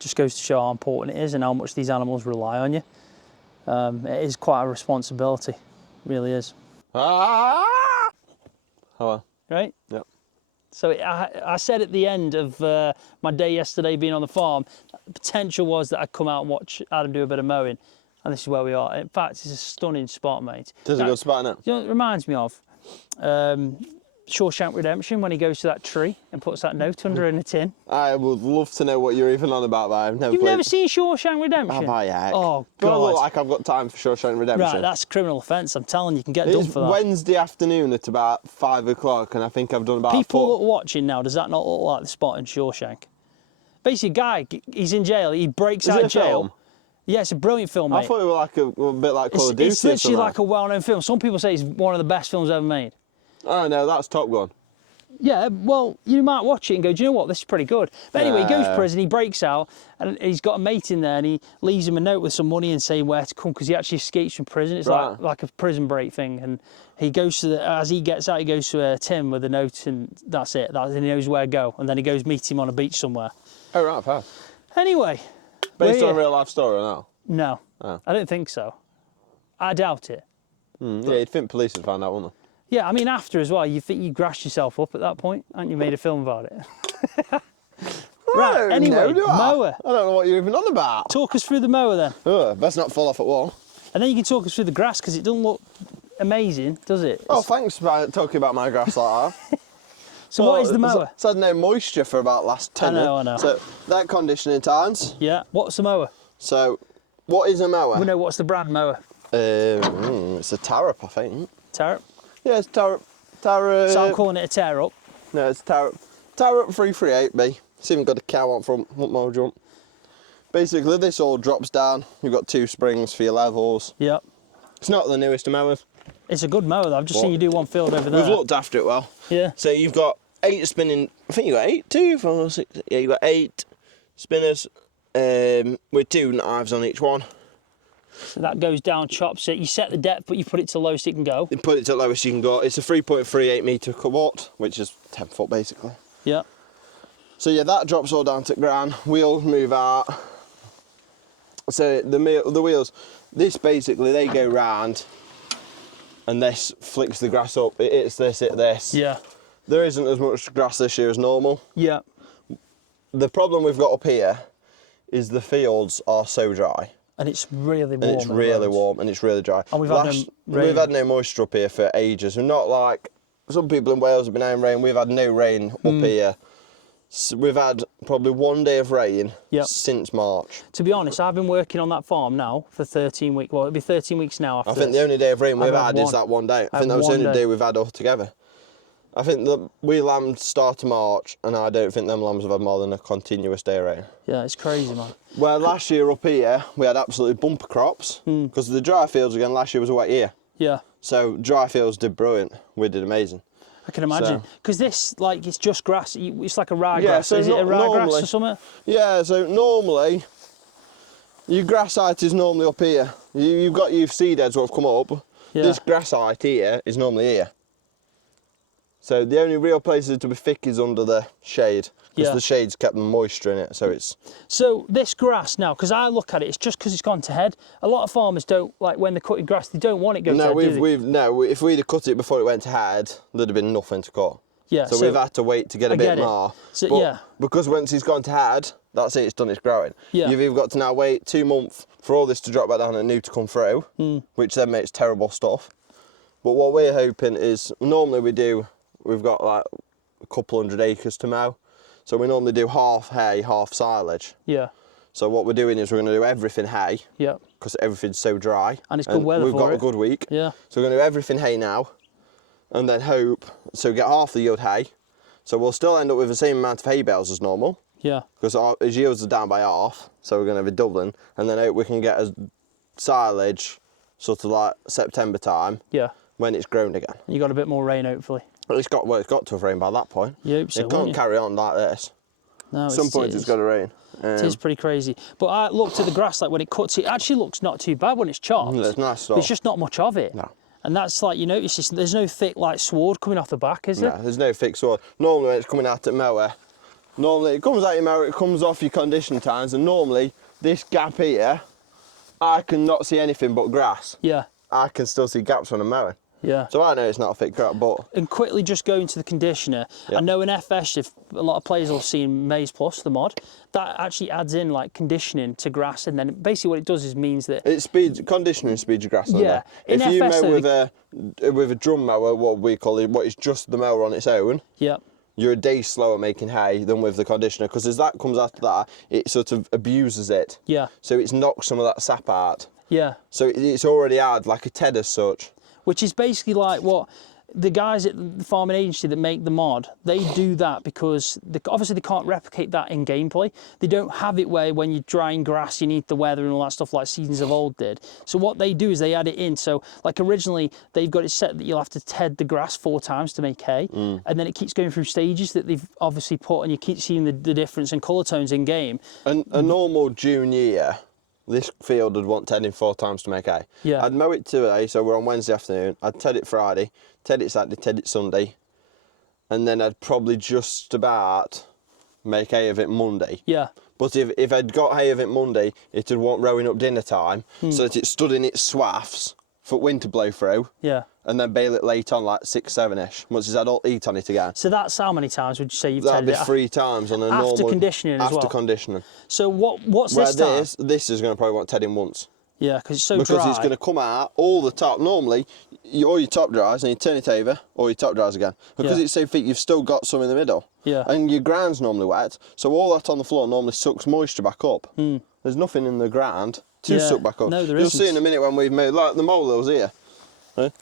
Just goes to show how important it is and how much these animals rely on you. It is quite a responsibility, it really is. Ah! Hello. Right? Yep. So I said at the end of my day yesterday being on the farm, the potential was that I'd come out and watch Adam do a bit of mowing, and this is where we are. In fact, it's a stunning spot, mate. Does a good spot, innit? You know what it reminds me of? Shawshank Redemption, when he goes to that tree and puts that note under in a tin. I would love to know what you're even on about, but I've never You've played. never seen Shawshank Redemption? Have I, heck? Oh, Do I God. look like I've got time for Shawshank Redemption? Right, that's a criminal offence. I'm telling you, you can get done It's for that. Wednesday afternoon at about 5 o'clock, and I think I've done about People that 4. are watching now, does that not look like the spot in Shawshank? Basically, a guy, he's in jail, he breaks out it of a jail. film? Yeah, it's a brilliant film, mate. I thought it was like a bit like Call of Duty. It's literally or something. like a well-known film. Some people say it's one of the best films ever made. Oh no, that's Top Gun. Yeah, well, you might watch it and go, do you know what, this is pretty good. But anyway, he goes to No. prison, he breaks out, and he's got a mate in there, and he leaves him a note with some money and saying where to come, because he actually escapes from prison. It's Right. like a prison break thing. And he goes to, as he gets out, he goes to Tim with a note, and that's it. Then he knows where to go. And then he goes meet him on a beach somewhere. Oh right, pal. Anyway. Based we're on a here. real life story or no? No, Oh. I don't think so. I doubt it. Yeah, you'd think police would find out, wouldn't Yeah, I mean, after as well, you think you grassed yourself up at that point, and you made a film about it. they? Right, anyway, do I? mower. I don't know what you're even on about. Talk us through the mower then. Oh, best not fall off at wall. And then you can talk us through the grass, because it doesn't look amazing, does it? Oh, thanks for talking about my grass like that. So what is the mower? It's had no moisture for about last 10 I know. So that conditioning times. Yeah, what's the mower? So what is a mower? We know what's the brand mower. It's a Tarrap, I think. Tarrap. Yeah, it's Tarrap. Tarrap. So I'm calling it a tear up. No, it's Tarrap. Tarrap 338B. It's even got a cow on front mower jump. Basically, this all drops down. You've got 2 springs for your levels. Yep. It's not the newest of mowers. It's a good mower though. I've just seen you do one field over there. We've looked after it well. Yeah. So you've got 8 spinning. I think you got 8, 2, 4, 6. Yeah, you got 8 spinners with 2 knives on each one. So that goes down, chops it. You set the depth, but you put it to lowest it can go. You put it to lowest you can go. It's a 3.38 metre quart, which is 10 foot basically. Yeah. So yeah, that drops all down to ground. Wheels move out. So the wheels, this basically, they go round and this flicks the grass up. It hits this, hit this. Yeah. There isn't as much grass this year as normal. Yeah. The problem we've got up here is the fields are so dry. And it's really warm. And it's really warm and it's really dry. And we've had no moisture up here for ages. We're not like some people in Wales have been having rain. We've had no rain up here. So we've had probably 1 day of rain since March. To be honest, I've been working on that farm now for 13 weeks. Well, it'll be 13 weeks now after I think the only day of rain we've had is that 1 day. I think that was the only day we've had altogether. I think that we lambed start of March, and I don't think them lambs have had more than a continuous day of rain. Yeah, it's crazy, man. Well, last year up here, we had absolutely bumper crops, because the dry fields again, last year was a wet year. Yeah. So dry fields did brilliant. We did amazing. I can imagine. Because this, like, it's just grass. It's like a ryegrass. So is it a ryegrass or something? Yeah, so normally, your grass height is normally up here. You've got your seed heads what have come up. Yeah. This grass height here is normally here. So the only real places to be thick is under the shade, because the shade's kept the moisture in it, so it's... So this grass now, because I look at it, it's just because it's gone to head. A lot of farmers don't, like when they're cutting grass, they don't want it going to head, No, if we'd have cut it before it went to head, there'd have been nothing to cut. Yeah. So we've had to wait to get a bit more. So, but because once it's gone to head, that's it, it's done its growing. Yeah. You've either got to now wait 2 months for all this to drop back down and new to come through, which then makes terrible stuff. But what we're hoping is, normally we've got like a couple 100 acres to mow. So we normally do half hay, half silage. Yeah. So what we're doing is we're going to do everything hay. Yeah. Because everything's so dry. And it's good weather we've for got it. a good week. Yeah. So we're going to do everything hay now. And then hope, so get half the yield hay. So we'll still end up with the same amount of hay bales as normal. Yeah. Because our yields are down by half. So we're going to be doubling. And then hope we can get a silage sort of like September time. Yeah. When it's grown again. You got a bit more rain, hopefully. Well, it's got to have rained by that point. You hope so, It can't carry on like this. No, At some point it's got to rain. It is pretty crazy. But I looked at the grass, like when it cuts, it actually looks not too bad when it's chopped. It's nice stuff. There's just not much of it. No. And that's like, you notice, there's no thick like sward coming off the back, is there? No, there's no thick sward. Normally when it's coming out at mower, normally it comes out your mower, it comes off your condition times, and normally this gap here, I can not see anything but grass. Yeah. I can still see gaps when I'm mowing. Yeah. So I know it's not a thick crop, but... And quickly just going to the conditioner, I know in FS, if a lot of players will have seen Maize Plus, the mod, that actually adds in like conditioning to grass, and then basically what it does is means that... It speeds, conditioning speeds your grass on Yeah. there. In If you FS, mow with a drum mower, what we call it, what is just the mower on its own, Yeah. you're a day slower making hay than with the conditioner, because as that comes after that, it sort of abuses it. Yeah. So it's knocked some of that sap out. Yeah. So it's already had like a TED as such. Which is basically like what the guys at the farming agency that make the mod, they do that because obviously they can't replicate that in gameplay. They don't have it where when you're drying grass, you need the weather and all that stuff like Seasons of Old did. So what they do is they add it in. So like originally they've got it set that you'll have to ted the grass 4 times to make hay. And then it keeps going through stages that they've obviously put, and you keep seeing the difference in colour tones in game. And a normal June year, this field would want tedding 4 times to make hay. Yeah. I'd mow it today, so we're on Wednesday afternoon. I'd ted it Friday, ted it Saturday, ted it Sunday, and then I'd probably just about make hay of it Monday. Yeah. But if I'd got hay of it Monday, it'd want rowing up dinner time, so that it stood in its swaths for wind to blow through. Yeah. And then bale it late on, like 6, 7-ish, once it's had all heat on it again. So that's how many times would you say you've That'd tedded be it? 3 times on a normal... After conditioning as well? After conditioning. So what's Where this time? this is going to probably want tedding once. Yeah, because it's so because dry. it's going to come out all the top. Normally, all your top dries and you turn it over, or your top dries again. Because it's so thick, you've still got some in the middle. Yeah. And your ground's normally wet, so all that on the floor normally sucks moisture back up. There's nothing in the ground to suck back up. No, there You'll isn't. see in a minute when we've made, like the molehills here.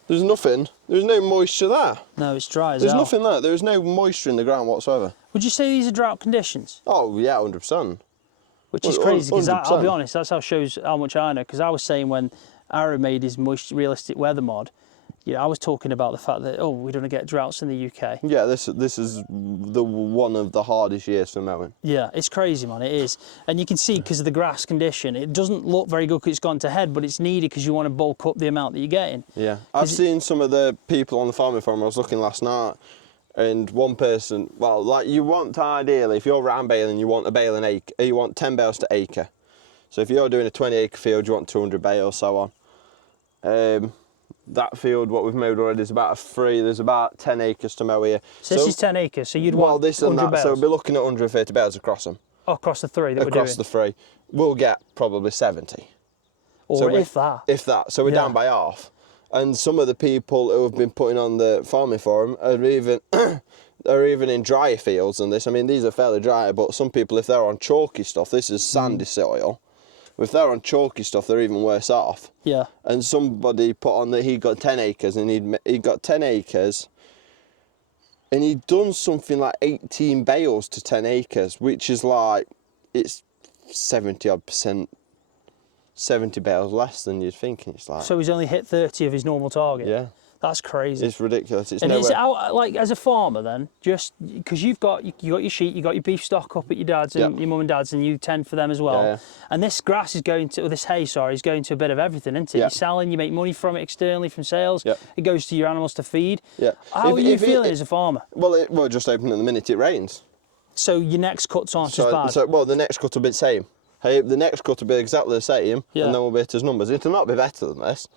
There's nothing, there's no moisture there. No, it's dry as There's hell. nothing there, there's no moisture in the ground whatsoever. Would you say these are drought conditions? Oh yeah, 100%. Which is Well, crazy, because I'll 100%. be honest, that's how shows how much I know. Because I was saying when Aaron made his realistic weather mod, I was talking about the fact that, we're going to get droughts in the UK. Yeah, this is one of the hardest years for mowing. Yeah, it's crazy, man, it is. And you can see, because of the grass condition, it doesn't look very good because it's gone to head, but it's needed because you want to bulk up the amount that you're getting. Yeah, I've seen some of the people on the farming forum. I was looking last night, and one person, well, like you want ideally, if you're round baling, you want a bale an acre, you want 10 bales to acre. So if you're doing a 20-acre field, you want 200 bales, so on. That field, what we've mowed already, is about there's about 10 acres to mow here. So this is 10 acres, so you'd want this and 100 that, bales? so we'll be looking at 130 bales across them. Oh, across the three that we're doing? Across the three. We'll get probably 70. Or so if that. If that. So we're down by half. And some of the people who have been putting on the farming forum are even are even in drier fields than this. I mean, these are fairly dry, but some people, if they're on chalky stuff, this is sandy soil. If they're on chalky stuff, they're even worse off. Yeah. And somebody put on that he got 10 acres, and he'd got 10 acres, and he'd done something like 18 bales to 10 acres, which is like, it's 70% 70 bales less than you'd think. And it's like, So he's only hit 30 of his normal target? yeah. That's crazy. It's ridiculous. It's and nowhere. is it out, like, as a farmer then, just because you've got your sheep, you've got your beef stock up at your dad's and your mum and dad's, and you tend for them as well. Yeah. And this grass is going to, or this hay, sorry, is going to a bit of everything, isn't it? Yeah. You're selling, you make money from it externally from sales. Yeah. It goes to your animals to feed. Yeah. How are you feeling as a farmer? Well, we're just open at the minute it rains. So your next cuts aren't as bad? Well, the next cut will be the same. Hey, the next cut will be exactly the same, and then we'll be at his numbers. It'll not be better than this,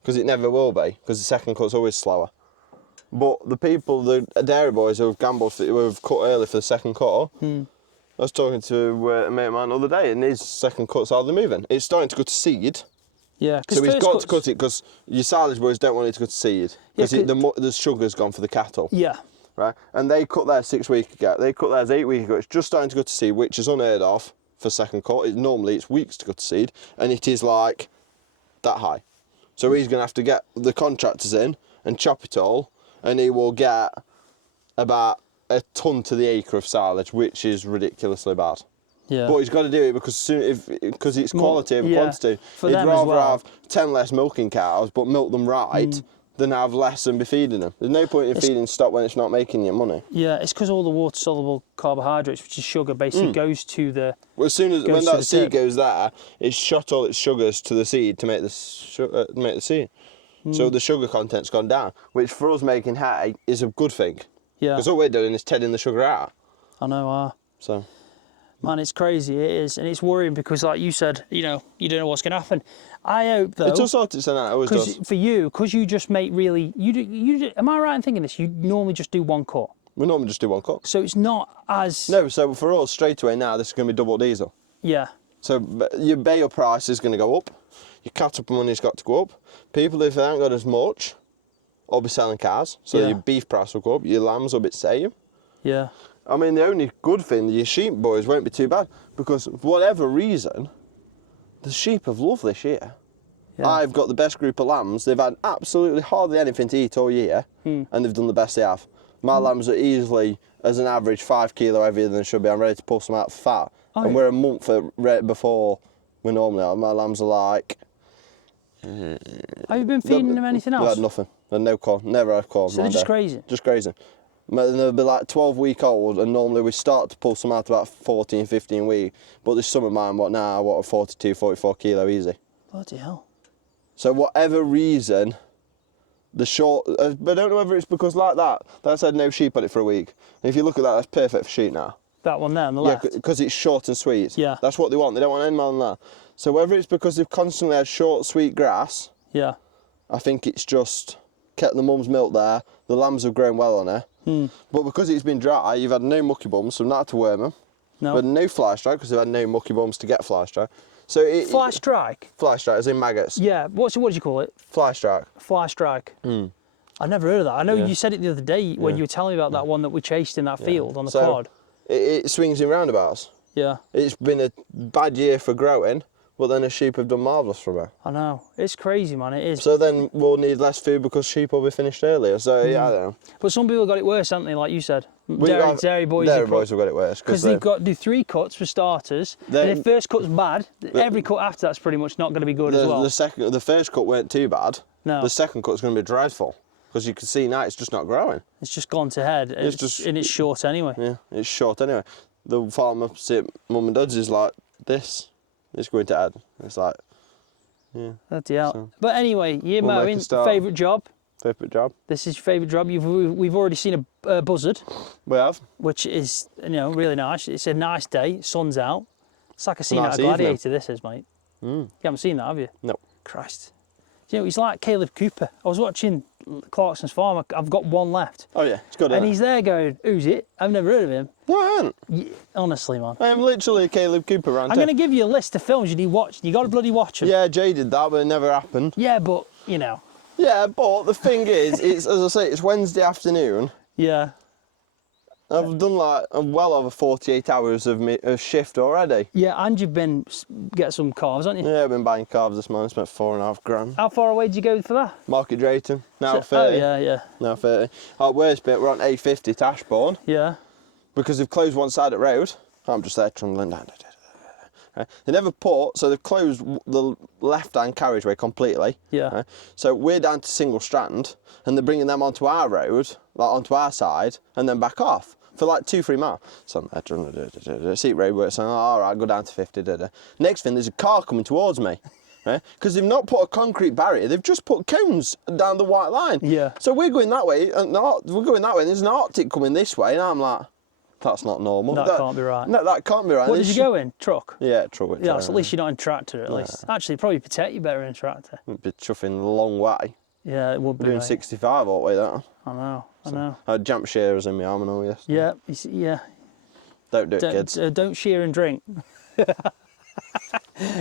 because it never will be, because the second cut's always slower. But the people, the dairy boys who have gambled, who have cut early for the second cut, I was talking to a mate of mine the other day, and his second cut's hardly moving. It's starting to go to seed. Yeah. So he's got to cut it, because your silage boys don't want it to go to seed, because the sugar's gone for the cattle. Yeah. Right, and they cut theirs 6 weeks ago. They cut theirs 8 weeks ago. It's just starting to go to seed, which is unheard of for second cut. Normally it's weeks to go to seed, and it is like that high. So he's going to have to get the contractors in and chop it all, and he will get about a ton to the acre of silage, which is ridiculously bad. Yeah. But he's got to do it because it's quality over quantity. For He'd them rather as well. have 10 less milking cows, but milk them right, than have less and be feeding them. There's no point in feeding stock when it's not making you money. Yeah, it's because all the water-soluble carbohydrates, which is sugar, basically goes to the... Well, as soon as when that seed goes there, it's shot all its sugars to the seed to make the seed. So the sugar content's gone down, which for us making hay is a good thing. Yeah. Because all we're doing is tedding the sugar out. I know, So. Man, it's crazy, it is, and it's worrying because, like you said, you don't know what's going to happen. I hope, though... It does sort itself out, it always does. For you, because you just make really... am I right in thinking this? You normally just do one cut? We normally just do one cut. So it's not as... No, so for us, straight away now, this is going to be double diesel. Yeah. So your bale price is going to go up, your cattle money's got to go up. People, if they haven't got as much, will be selling cars, so your beef price will go up, your lambs will be the same. Yeah. I mean, the only good thing, your sheep boys won't be too bad, because for whatever reason, the sheep have loved this year. Yeah. I've got the best group of lambs. They've had absolutely hardly anything to eat all year, and they've done the best they have. My lambs are easily, as an average, 5 kilo heavier than they should be. I'm ready to pull some out for fat. And we're a month before we normally are. My lambs are like... Have you been feeding them anything else? They've had nothing. And no corn. Never had corn. So they're just grazing? Just grazing. They'll be like 12-week old, and normally we start to pull some out about 14, 15 weeks. But there's some of mine, what 42, 44 kilo easy. Bloody hell. So whatever reason, the short, but I don't know whether it's because like that's had no sheep on it for a week. And if you look at that, that's perfect for sheep now. That one there on the left? Yeah, because it's short and sweet. Yeah. That's what they want. They don't want any more than that. So whether it's because they've constantly had short, sweet grass, yeah, I think it's just kept the mum's milk there. The lambs have grown well on her. But because it's been dry, you've had no mucky bums, so not had to worm them. No. But no fly strike, because they've had no mucky bums to get fly strike. So fly strike? Fly strike, as in maggots. Yeah, what do you call it? Fly strike. Fly strike. I've never heard of that. I know you said it the other day when you were telling me about that one that we chased in that field on the cod. It swings in roundabouts. Yeah. It's been a bad year for growing, but then the sheep have done marvellous from it. I know. It's crazy, man. It is. So then we'll need less food because sheep will be finished earlier. So yeah, I don't know. But some people got it worse, haven't they? Like you said, dairy boys. Dairy boys have got it worse because they've got to do 3 cuts for starters. And if first cut's bad, every cut after that's pretty much not going to be good as well. The first cut weren't too bad. No. The second cut's going to be dreadful because you can see now it's just not growing. It's just gone to head. It's just- and it's short anyway. Yeah, it's short anyway. The farm opposite Mum and Dad's is like this. It's going to head. It's like, yeah. Bloody hell. So, But anyway, you're we'll make mowing. a start. Favourite job? Favourite job? This is your favourite job. We've already seen a buzzard, We have. which is really nice. It's a nice day. Sun's out. It's like a scene out Nice of Gladiator. evening. This is, mate. Mm. You haven't seen that, have you? No. Christ. He's like Caleb Cooper. I was watching Clarkson's Farm. I've got one left. Oh yeah, it's good. And Isn't he's there going, who's it? I've never heard of him. No, I haven't. Honestly, man. I am literally a Caleb Cooper ranter. I'm going to give you a list of films you need watching. You got to bloody watch them. Yeah, Jay did that, but it never happened. Yeah, but, Yeah, but the thing is, it's as I say, it's Wednesday afternoon. Yeah. I've done like well over 48 hours of shift already. Yeah, and you've been get some calves, haven't you? Yeah, I've been buying calves this morning, spent £4.5 grand. How far away did you go for that? Market Drayton, now So- 30. Oh, yeah. Now 30. At worst bit, we're on A50 to Ashbourne Yeah. because they've closed one side of the road. I'm just there trundling down. Right. They never put, so they've closed the left-hand carriageway completely. Yeah. Right. So we're down to single strand, and they're bringing them onto our road, like onto our side, and then back off for like 2-3 miles. So I'm there, seat road works, and all right, go down to 50. Next thing, there's a car coming towards me. Because they've not put a concrete barrier, they've just put cones down the white line. Yeah. So we're going that way, and we're going that way, and there's an Arctic coming this way, and I'm like, that's not normal. That can't be right. No, that can't be right. What did you go in? Truck? Yeah, truck. Yeah, so at least you're not in tractor, at least. Actually, probably protect you better in tractor. It'd be chuffing a long way. Yeah, it would be. Doing mate. 65 all the way that. I know. I had jump shearers in my arm and all, yes. Yeah, Don't do it, kids. Don't shear and drink.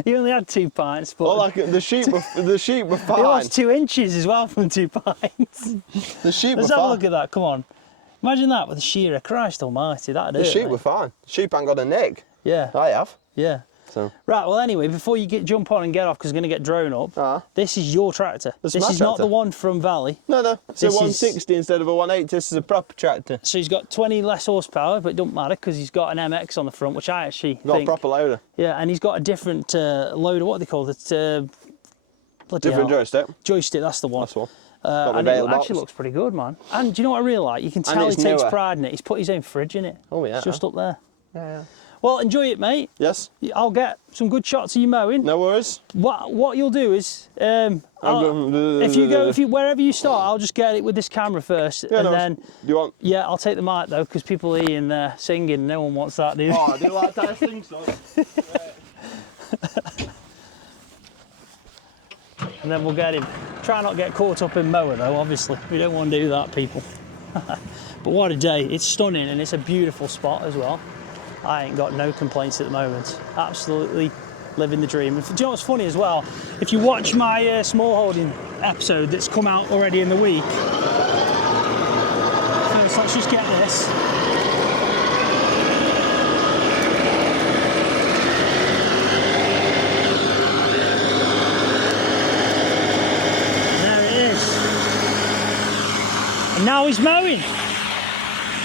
You only had 2 pints, but Oh, like the sheep were you fine. lost 2 inches as well from 2 pints. The sheep Let's were have a fine. look at that. Come on. Imagine that with a shearer. Christ almighty, that'd The hurt, sheep mate. were fine. Sheep ain't got a neck. Yeah, I have. yeah. So Right, well, anyway, before you jump on and get off, because it's going to get drone up, this is your tractor. This This is my is not tractor. the one from Valley. no, it's a This is- 160 instead of a 180. This is a proper tractor. So he's got 20 less horsepower, but it doesn't matter because he's got an MX on the front, which I actually Got think... a proper loader. Yeah, and he's got a different loader, what do they call it? Bloody Different hell. joystick. Joystick, that's the one. That's one. Got my And it bail box. actually looks pretty good, man. And do you know what I really like? You can tell he it's takes newer. pride in it. He's put his own fridge in it. Oh, yeah. It's just up there. Yeah. Well, enjoy it, mate. Yes. I'll get some good shots of you mowing. No worries. What you'll do is, if you wherever you start, I'll just get it with this camera first, Yeah, and no, then do you want? yeah, I'll take the mic though, because people are in there singing. No one wants that, do you? Oh, I do like that thing, son. And then we'll get him. Try not to get caught up in mower though, obviously. We don't want to do that, people. But what a day. It's stunning and it's a beautiful spot as well. I ain't got no complaints at the moment. Absolutely living the dream. And do you know what's funny as well? If you watch my small holding episode that's come out already in the week. First, let's just get this. There it is. And now he's mowing.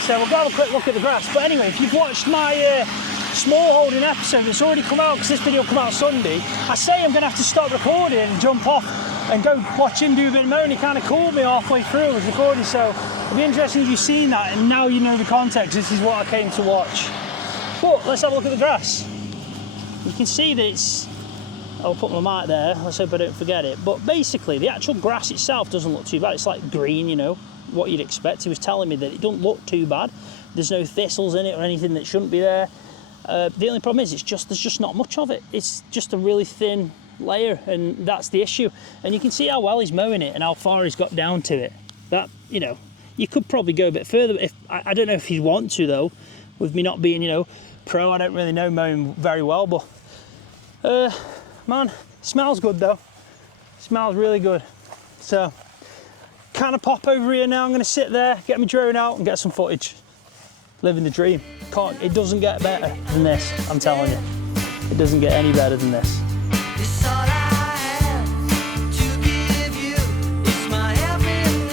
So we'll go have a quick look at the grass. But anyway, if you've watched my small holding episode that's already come out, because this video will come out Sunday, I say I'm going to have to stop recording and jump off and go watch him do a bit of mowing. He kind of called me halfway through I was recording, so it'll be interesting if you've seen that and now you know the context. This is what I came to watch. But let's have a look at the grass. You can see that it's... I'll put my mic there, let's hope I don't forget it. But basically, the actual grass itself doesn't look too bad. It's like green, you know, what you'd expect. He was telling me that it doesn't look too bad. There's no thistles in it or anything that shouldn't be there. The only problem is there's just not much of it. It's just a really thin layer, and that's the issue. And you can see how well he's mowing it and how far he's got down to it. That, you know, you could probably go a bit further. If I don't know if he'd want to though, with me not being, you know, pro. I don't really know mowing very well, but man, smells good though. Smells really good. So, kind of pop over here now. I'm going to sit there, get my drone out, and get some footage. Living the dream. It doesn't get better than this. I'm telling you, it doesn't get any better than this. It's all I have to give you. It's my everything.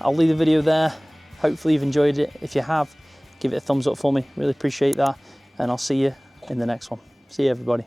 I'll leave the video there. Hopefully you've enjoyed it. If you have, give it a thumbs up for me. Really appreciate that. And I'll see you in the next one. See you, everybody.